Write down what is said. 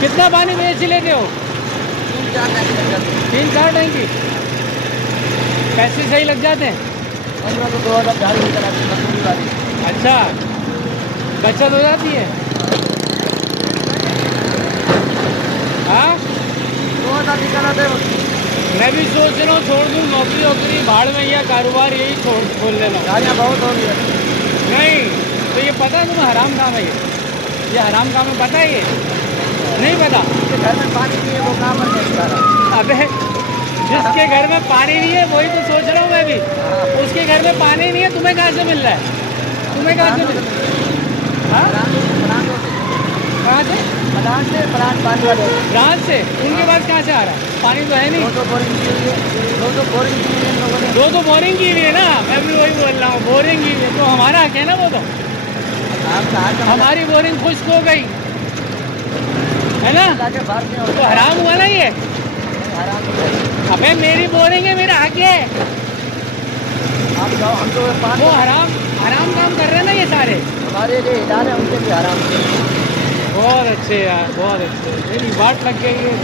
कितना पानी बेच लेते हो? 3-4 टैंकी। पैसे सही लग जाते हैं? 1500-2000 अच्छा, बचत हो जाती है। हाँ, 2000 निकाला। मैं भी सोच रहा हूँ छोड़ दूँ नौकरी वोकरी, भाड़ में या कारोबार यही खोल लेना। गाड़ियाँ बहुत हो गई है। नहीं तो ये पता है तुम्हें हराम काम है ये हराम काम है, पता है ये? नहीं पता? घर में पानी नहीं है वो काम है सारा। अबे जिसके घर में पानी नहीं है वही तो सोच रहा हूँ मैं भी। उसके घर में पानी नहीं है, तुम्हें कहाँ से मिल रहा है? तुम्हें कहाँ से मिल रहा है? हाँ, कहाँ से? ब्रांच से? उनके पास कहाँ से आ रहा है? पानी तो है नहीं। 2 बोरिंग की हुई है। 2 बोरिंग की हुई है इन लोगों ने। 2 बोरिंग की हुई है ना, मैं भी वही बोल रहा हूँ, बोरिंग की हुई है तो हमारा हक है ना वो तो। हमारी बोरिंग खुश्क हो गई है ना, तो हराम हुआ ना ये। अबे मेरी बोरिंग है, मेरा हक है। आप जाओ, हम तो वो हराम काम कर रहे हैं ना ये सारे। हमारे जो इदारे हैं उनके भी हराम। बहुत अच्छे यार, बहुत अच्छे, मेरी बात लग गई है।